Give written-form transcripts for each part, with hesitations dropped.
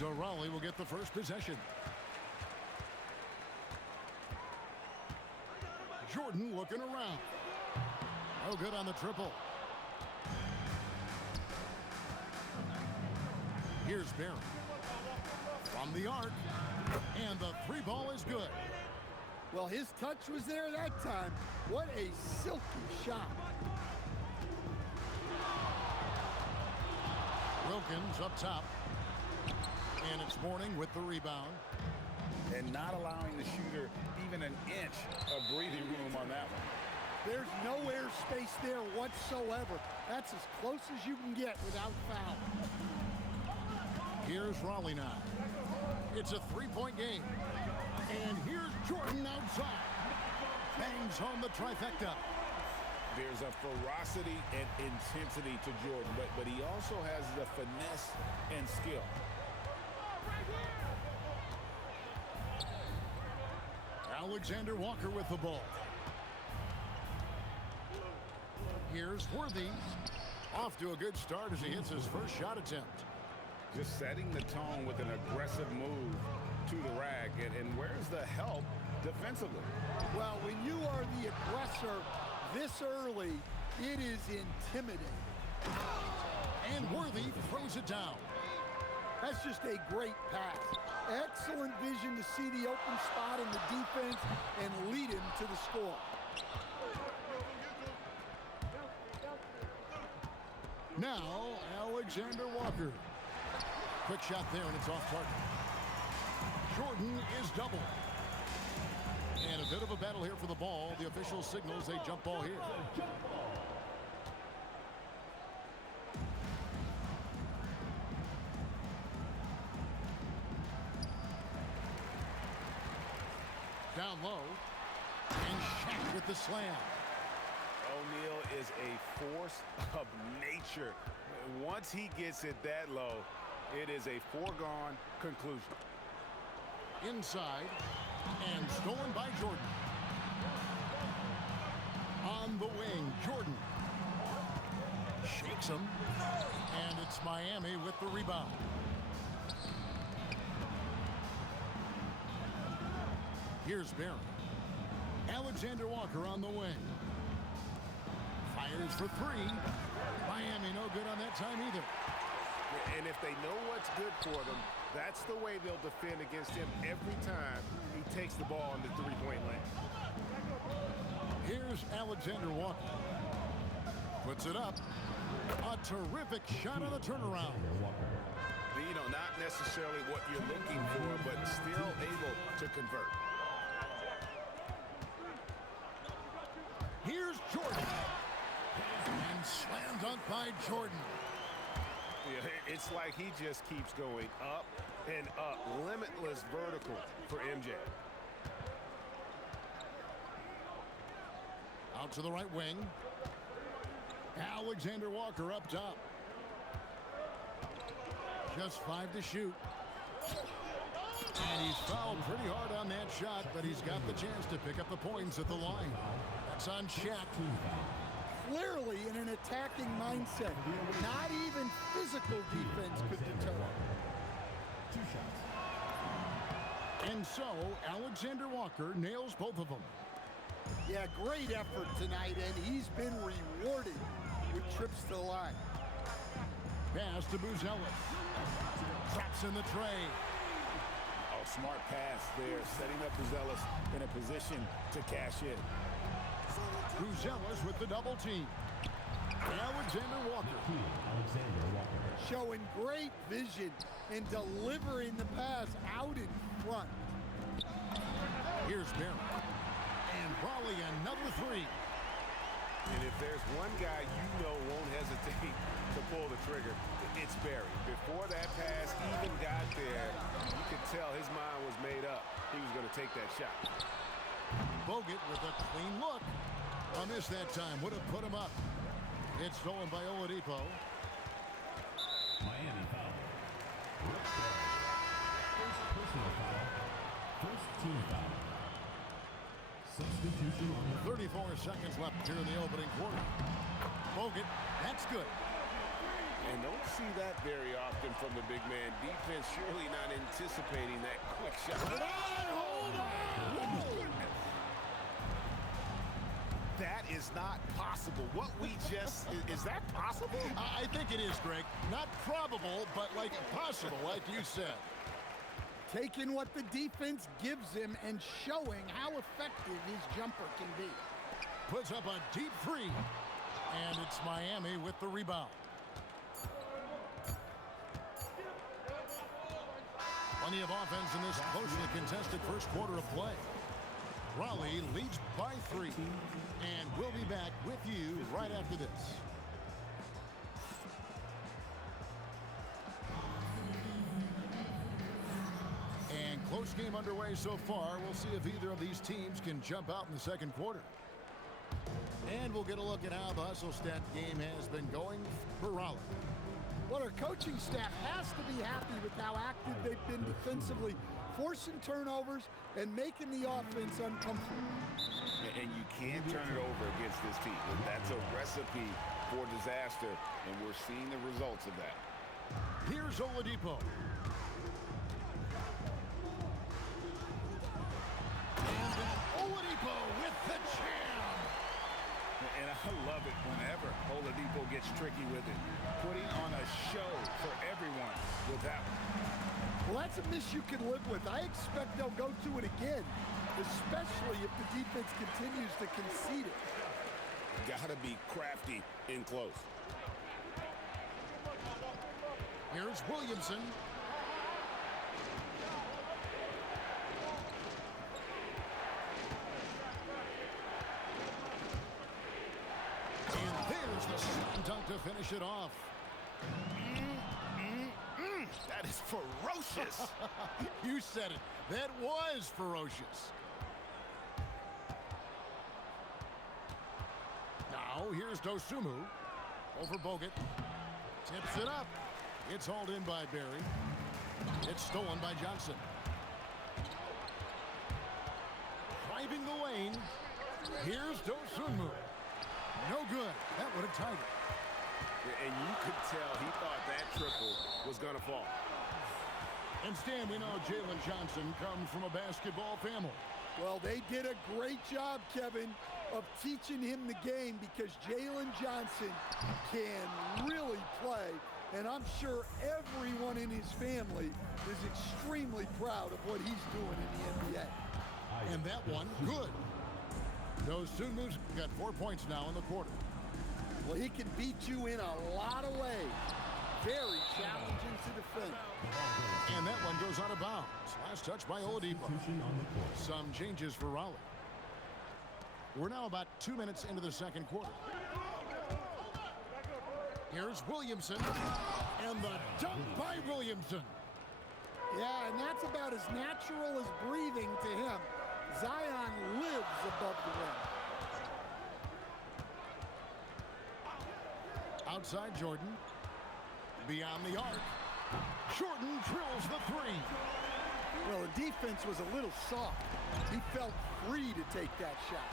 So Raleigh will get the first possession. Jordan looking around. No good on the triple. Here's Barron. From the arc. And the three ball is good. Well, his touch was there that time. What a silky shot. Wilkins up top. And it's Mourning with the rebound. And not allowing the shooter even an inch of breathing room on that one. There's no air space there whatsoever. That's as close as you can get without foul. Here's Raleigh now. It's a three-point game. And here's Jordan outside. Bangs home the trifecta. There's a ferocity and intensity to Jordan, but he also has the finesse and skill. Alexander Walker with the ball. Here's Worthy. Off to a good start as he hits his first shot attempt. Just setting the tone with an aggressive move to the rack. And where's the help defensively? Well, when you are the aggressor this early, it is intimidating. And Worthy throws it down. That's just a great pass. Excellent vision to see the open spot in the defense and lead him to the score. Now, Alexander Walker. Quick shot there, and it's off target. Jordan is doubled. And a bit of a battle here for the ball. The official signals a jump ball here. Down low. And Shaq with the slam. O'Neal is a force of nature. Once he gets it that low, it is a foregone conclusion. Inside. And stolen by Jordan. On the wing, Jordan. Shakes him. And it's Miami with the rebound. Here's Barron. Alexander Walker on the wing. Fires for three. Miami no good on that time either. And if they know what's good for them, that's the way they'll defend against him every time he takes the ball in the three-point lane. Here's Alexander Walker. Puts it up. A terrific shot on the turnaround. You know, not necessarily what you're looking for, but still able to convert. Here's Jordan. And slam dunk by Jordan. Yeah, it's like he just keeps going up and up. Limitless vertical for MJ. Out to the right wing. Alexander Walker up top. Just 5 to shoot. And he's fouled pretty hard on that shot, but he's got the chance to pick up the points at the line. That's on Shaq. Clearly in an attacking mindset. Not even physical defense could deter him. 2 shots. And so, Alexander Walker nails both of them. Yeah, great effort tonight, and he's been rewarded with trips to the line. Pass to Buzelis. Traps in the tray. Oh, smart pass there, setting up Buzelis in a position to cash in. Buzelis with the double team. Alexander Walker. Showing great vision and delivering the pass out in front. Here's Barron. And Raleigh another three. And if there's one guy you know won't hesitate to pull the trigger, it's Barry. Before that pass even got there, you could tell his mind was made up. He was going to take that shot. Bogut with a clean look. A miss that time. Would have put him up. It's stolen by Oladipo. Miami foul. First personal foul. First team foul. Substitution on the 34 seconds left here in the opening quarter. Bogut, that's good. And don't don't see that very often from the big man. Defense surely not anticipating that quick shot. Hold on! That is not possible. What we just, is that possible? I think it is, Greg. Not probable, but like possible, like you said. Taking what the defense gives him and showing how effective his jumper can be. Puts up a deep three, and it's Miami with the rebound. Plenty of offense in this closely contested first quarter of play. Raleigh leads by 3, and we'll be back with you right after this. And close game underway so far. We'll see if either of these teams can jump out in the second quarter. And we'll get a look at how the Hustle-Stat game has been going for Raleigh. Well, our coaching staff has to be happy with how active they've been defensively, forcing turnovers and making the offense uncomfortable. And you can't turn it over against this team. That's a recipe for disaster, and we're seeing the results of that. Here's Oladipo. And Oladipo with the jam. And I love it whenever Oladipo gets tricky with it. Putting on a show for everyone with that one. Well, that's a miss you can live with. I expect they'll go to it again, especially if the defense continues to concede it. Gotta be crafty in close. Here's Williamson. And there's the slam dunk to finish it off. That is ferocious. You said it. That was ferocious. Now here's Dosunmu over Bogut. Tips it up. It's hauled in by Barry. It's stolen by Johnson. Driving the lane. Here's Dosunmu. No good. That would have tied it. And you could tell he thought that triple was going to fall. And Stan, we know Jalen Johnson comes from a basketball family. Well, they did a great job, Kevin, of teaching him the game because Jalen Johnson can really play. And I'm sure everyone in his family is extremely proud of what he's doing in the NBA. And that one, good. Dosunmu's got 4 points now in the quarter. Well, he can beat you in a lot of ways. Very challenging to defend. And that one goes out of bounds. Last touch by Oladipo. Some changes for Raleigh. We're now about 2 minutes into the second quarter. Here's Williamson. And the dunk by Williamson. Yeah, and that's about as natural as breathing to him. Zion lives above the rim. Outside Jordan. Beyond the arc. Jordan drills the three. Well, the defense was a little soft. He felt free to take that shot.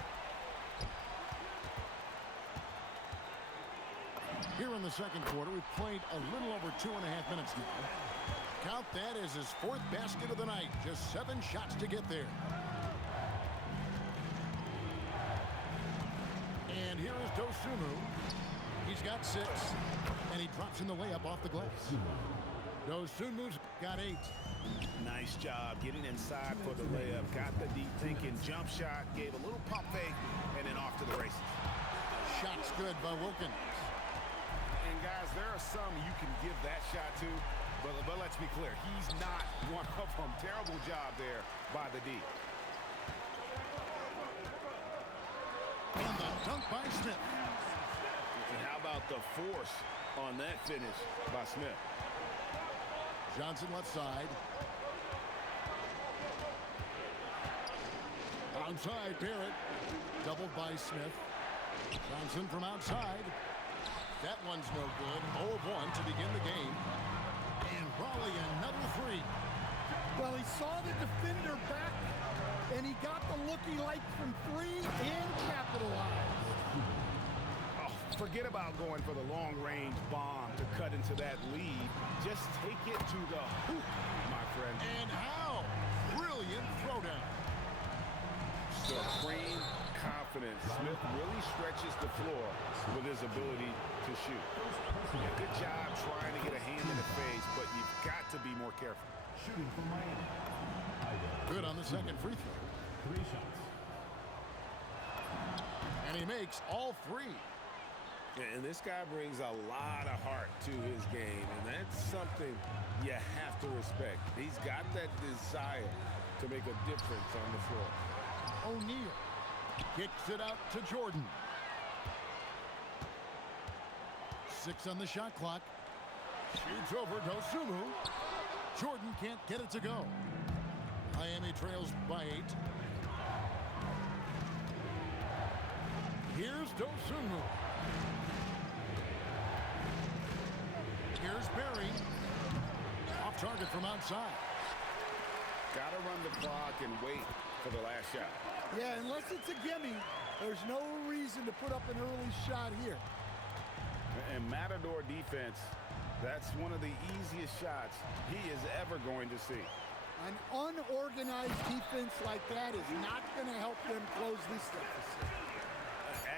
Here in the second quarter, we've played a little over 2.5 minutes now. Count that as his 4th basket of the night. Just 7 shots to get there. And here is Dosunmu. He's got 6, and he drops in the layup off the glass. Dosunmu's got 8. Nice job getting inside for the layup. Got the deep thinking jump shot, gave a little pump fake, and then off to the races. Shot's good by Wilkins. And guys, there are some you can give that shot to, but let's be clear, he's not one of them. Terrible job there by the D. And the dunk by Smith. And how about the force on that finish by Smith? Johnson left side. Outside, Barrett. Doubled by Smith. Johnson from outside. That one's no good. 0 of 1 to begin the game. And Raleigh another 3. Well, he saw the defender back, and he got the look he liked from 3 and capitalized. Oh, forget about going for the long-range bomb to cut it into that lead. Just take it to the hoop, my friend. And how? Brilliant throwdown. Supreme confidence. Smith really stretches the floor with his ability to shoot. Good job trying to get a hand in the face, but you've got to be more careful. Shooting from Miami. Ido. Good on the second free throw. 3 shots. And he makes all 3. And this guy brings a lot of heart to his game, and that's something you have to respect. He's got that desire to make a difference on the floor. O'Neal kicks it out to Jordan. 6 on the shot clock. Shoots over Dosunmu. Jordan can't get it to go. Miami trails by 8. Here's Dosunmu. Here's Barry. Off target from outside. Got to run the clock and wait for the last shot. Yeah, unless it's a gimme, there's no reason to put up an early shot here. And Matador defense, that's one of the easiest shots he is ever going to see. An unorganized defense like that is not going to help them close this deficit.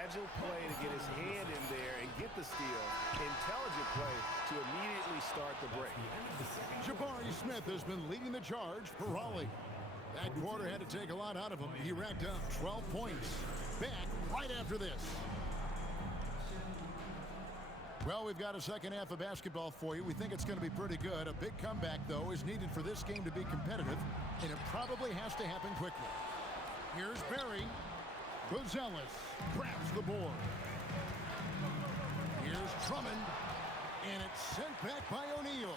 Agile play to get his hand in there and get the steal. Intelligent play to immediately start the break. Jabari Smith has been leading the charge for Raleigh. That quarter had to take a lot out of him. He racked up 12 points. Back right after this. Well, we've got a second half of basketball for you. We think it's going to be pretty good. A big comeback, though, is needed for this game to be competitive, and it probably has to happen quickly. Here's Barry. Rosales grabs the board. Here's Drummond, and it's sent back by O'Neal.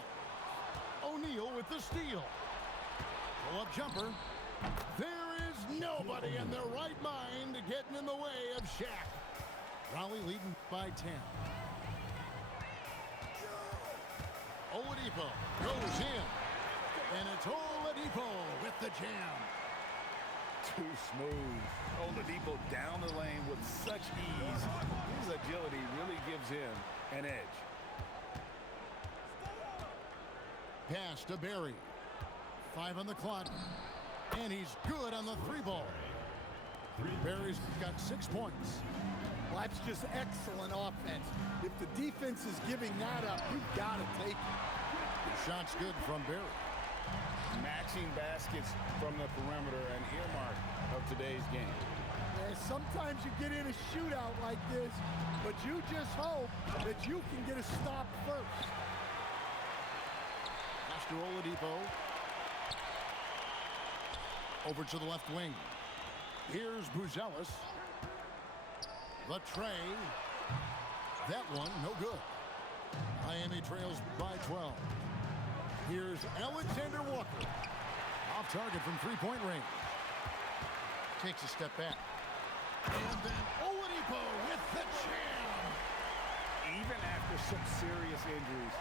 O'Neal with the steal. Pull-up jumper. There is nobody in their right mind getting in the way of Shaq. Raleigh leading by 10. Oladipo goes in, and it's Oladipo with the jam. Too smooth. Oladipo down the lane with such ease. His agility really gives him an edge. Pass to Barry. 5 on the clock, and he's good on the 3 ball. Barry's got 6 points. Well, that's just excellent offense. If the defense is giving that up, you've got to take it. The shot's good from Barry. Matching baskets from the perimeter, an earmark of today's game. Yeah, sometimes you get in a shootout like this, but you just hope that you can get a stop first. Pass to Oladipo. Over to the left wing. Here's Buzelis. The tray. That one, no good. Miami trails by 12. Here's Alexander Walker. Off target from three-point range. Takes a step back. And then Oladipo with the jam. Even after some serious injuries,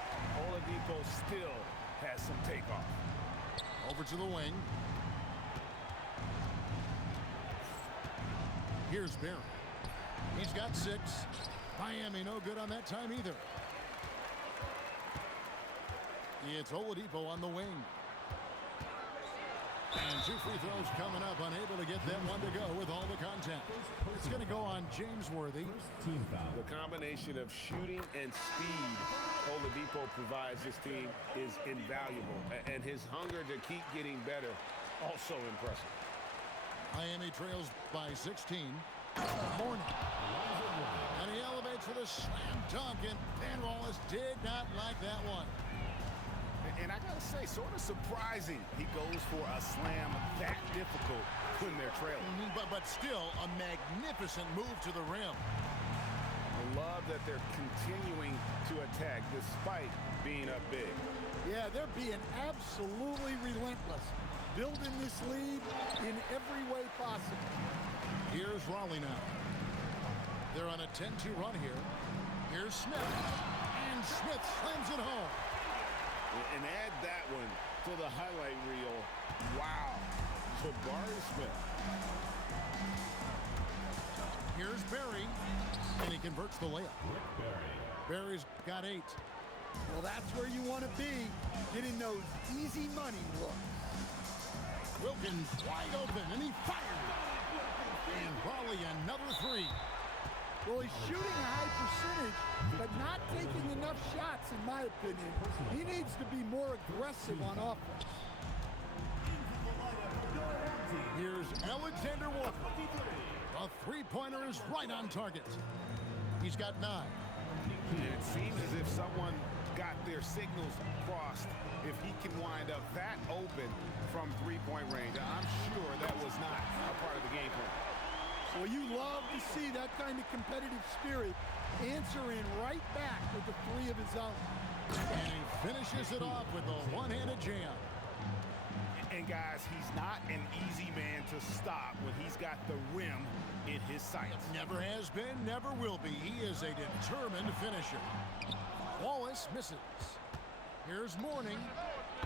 Oladipo still has some takeoff. Over to the wing. Here's Barry. He's got 6. Miami no good on that time either. It's Oladipo on the wing. And 2 free throws coming up, unable to get them one to go with all the contact. It's going to go on James Worthy. Team foul. The combination of shooting and speed Oladipo provides this team is invaluable. And his hunger to keep getting better, also impressive. Miami trails by 16. Morning. And he elevates for the slam dunk, and Ben Wallace did not like that one. And I gotta say, sort of surprising he goes for a slam that difficult when they're trailing. But still, a magnificent move to the rim. I love that they're continuing to attack despite being up big. Yeah, they're being absolutely relentless, building this lead in every way possible. Here's Raleigh now. They're on a 10-2 run here. Here's Smith, and Smith slams it home. And add that one to the highlight reel. Wow. Jabari Smith. Here's Barry, and he converts the layup. Rick Barry. Barry's got 8. Well, that's where you want to be, getting those easy money looks. Wilkins wide open, and he fires. And Raleigh another three. Well, he's shooting a high percentage, but not taking enough shots, in my opinion. He needs to be more aggressive on offense. Here's Alexander Walker. A three-pointer is right on target. He's got 9. And it seems as if someone got their signals crossed if he can wind up that open from three-point range. I'm sure that was not a part of the game plan. Well, you love to see that kind of competitive spirit answering right back with the 3 of his own. And he finishes it off with a one-handed jam. And guys, he's not an easy man to stop when he's got the rim in his sights. Never has been, never will be. He is a determined finisher. Wallace misses. Here's Mourning,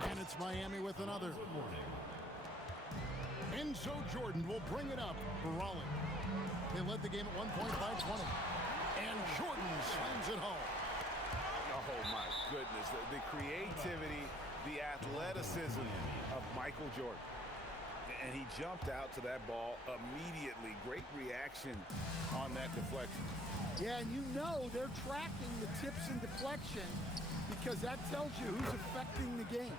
and it's Miami with another. Enzo Jordan will bring it up for Raleigh. They led the game at one point by 20. And Jordan slams it home. Oh, my goodness. The creativity, the athleticism of Michael Jordan. And he jumped out to that ball immediately. Great reaction on that deflection. Yeah, and you know they're tracking the tips and deflection because that tells you who's affecting the game.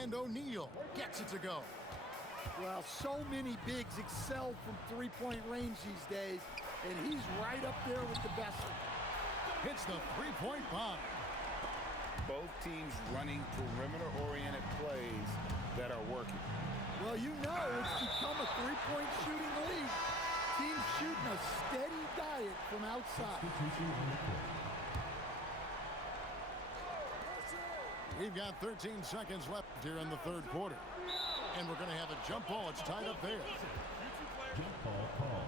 And O'Neal gets it to go. Well, so many bigs excel from three-point range these days, and he's right up there with the best of them. Hits the three-point bomb. Both teams running perimeter-oriented plays that are working. Well, you know it's become a three-point shooting league. Teams shooting a steady diet from outside. We've got 13 seconds left here in the third quarter. And we're going to have a jump ball. It's tied up there. Jump ball call.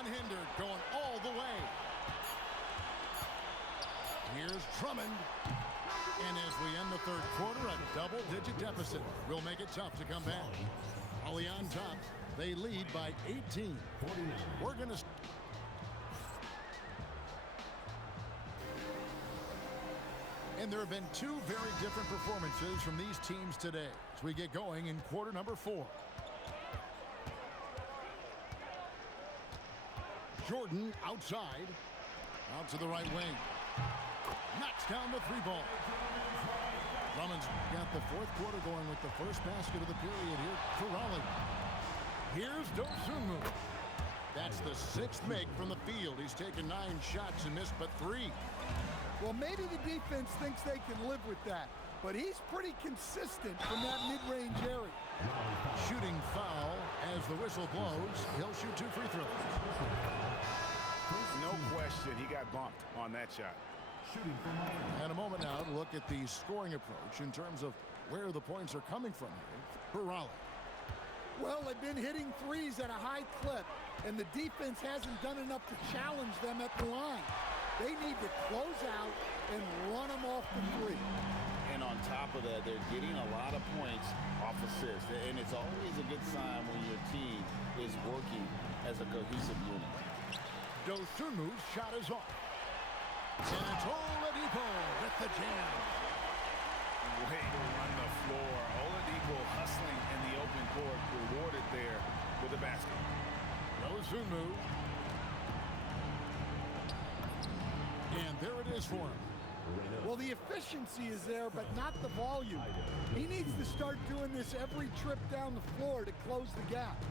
Unhindered, going all the way. Here's Drummond. And as we end the third quarter, a double-digit deficit will make it tough to come back. Raleigh on top. They lead by 18. We're going to... And there have been 2 very different performances from these teams today as we get going in quarter number 4. Jordan outside. Out to the right wing. Knocks down the 3 ball. Drummond's got the fourth quarter going with the first basket of the period here for Raleigh. Here's Dosunmu. That's the 6th make from the field. He's taken 9 shots and missed but 3. Well, maybe the defense thinks they can live with that, but he's pretty consistent from that mid-range area. Shooting foul as the whistle blows. He'll shoot 2 free throws. No question, he got bumped on that shot. And a moment now to look at the scoring approach in terms of where the points are coming from here for Raleigh. Well, they've been hitting threes at a high clip, and the defense hasn't done enough to challenge them at the line. They need to close out and run them off the 3. And on top of that, they're getting a lot of points off assists. And it's always a good sign when your team is working as a cohesive unit. Dosunmu's shot is off. And it's Oladipo with the jam. Way to run the floor. Oladipo hustling in the open court, rewarded there with a basket. Dosunmu. And there it is for him. Well, the efficiency is there, but not the volume. He needs to start doing this every trip down the floor to close the gap.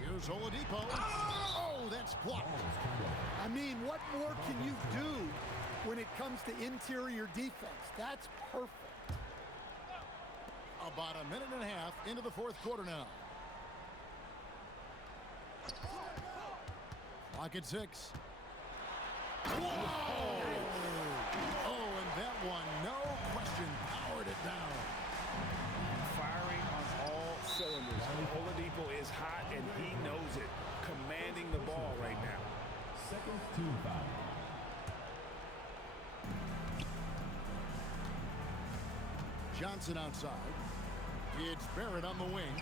Here's Oladipo. Oh, that's blocked. I mean, what more can you do when it comes to interior defense? That's perfect. About a minute and a half into the fourth quarter now. Clock at 6. Whoa! Oh, and that one, no question, powered it down. Firing on all cylinders. Oladipo is hot, and he knows it. Commanding the ball right now. Second team foul. Johnson outside. It's Barrett on the wing.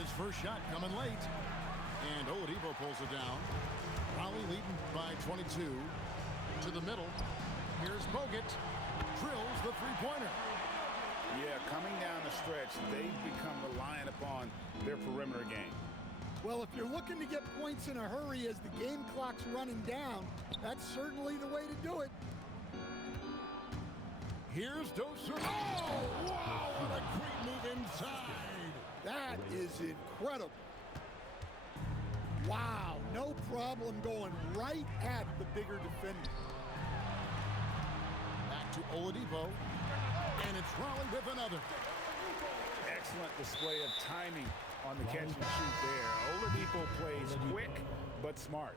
His first shot coming late. And Oladipo pulls it down. Raleigh leading by 22. To the middle. Here's Bogut. Drills the three-pointer. Yeah, coming down the stretch, they've become reliant upon their perimeter game. Well, if you're looking to get points in a hurry as the game clock's running down, that's certainly the way to do it. Here's Dosunmu. Oh, wow, what a great move inside. That is incredible. Wow, no problem going right at the bigger defender. Back to Oladipo. And it's Raleigh with another. Excellent display of timing on the catch and shoot there. Oladipo plays quick but smart.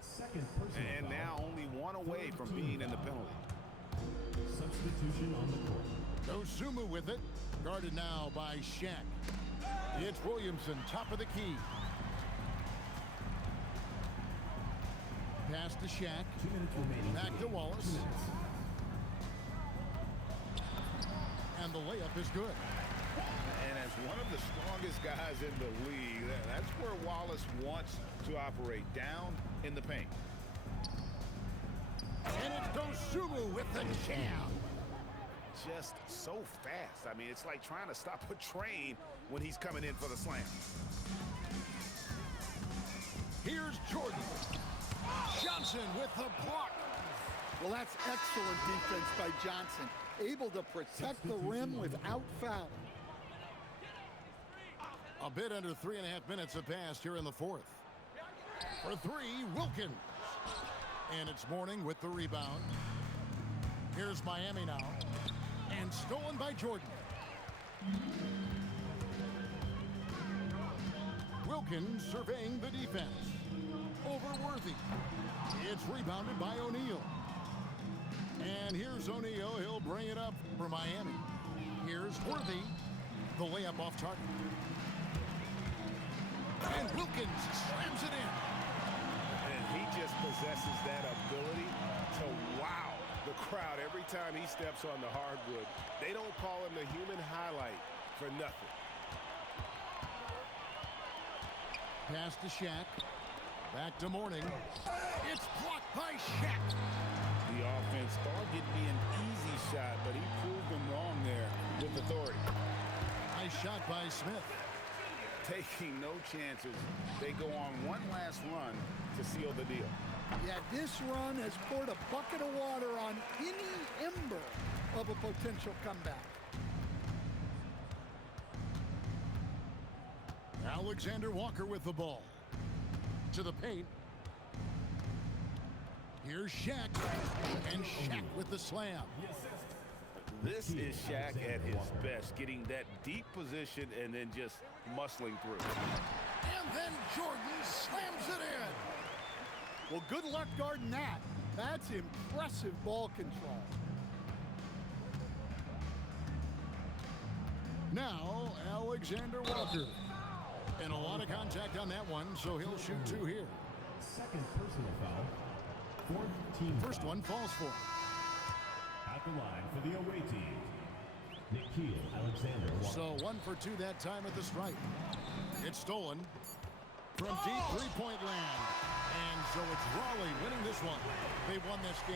And now only one away from being in the penalty. Substitution on the court. Dosunmu with it. Guarded now by Shaq. It's Williamson, top of the key. Pass to Shaq. 2 minutes remaining. Back to Wallace. 2 minutes. And the layup is good. And as one of the strongest guys in the league, that's where Wallace wants to operate, down in the paint. And it's Dosunmu with the jam. Just so fast. I mean, it's like trying to stop a train when he's coming in for the slam. Here's Jordan. Johnson with the block. Well, that's excellent defense by Johnson. Able to protect the rim without fouling. A bit under 3.5 minutes have passed here in the fourth. For three, Wilkins. And it's Mourning with the rebound. Here's Miami now. And stolen by Jordan. Wilkins surveying the defense. Over Worthy. It's rebounded by O'Neal. And here's O'Neal. He'll bring it up for Miami. Here's Worthy. The layup off target. And Wilkins slams it in. And he just possesses that ability to wow the crowd every time he steps on the hardwood. They don't call him the human highlight for nothing. Pass to Shaq. Back to Mourning. It's blocked by Shaq. The offense thought it'd be an easy shot, but he proved them wrong there with authority. Nice shot by Smith. Taking no chances. They go on one last run to seal the deal. Yeah, this run has poured a bucket of water on any ember of a potential comeback. Alexander Walker with the ball. To the paint. Here's Shaq. And Shaq with the slam. This is Shaq at his best, getting that deep position and then just muscling through. And then Jordan slams it in. Well, good luck guarding that. That's impressive ball control. Now, Alexander Walker. And a lot of contact on that one, so he'll shoot two here. Second personal foul. Fourth team First foul. one falls for him. At the line for the away team, Nickeil Alexander-Walker. So 1 for 2 that time at the stripe. It's stolen from deep three-point land. And so it's Raleigh winning this one. They won this game.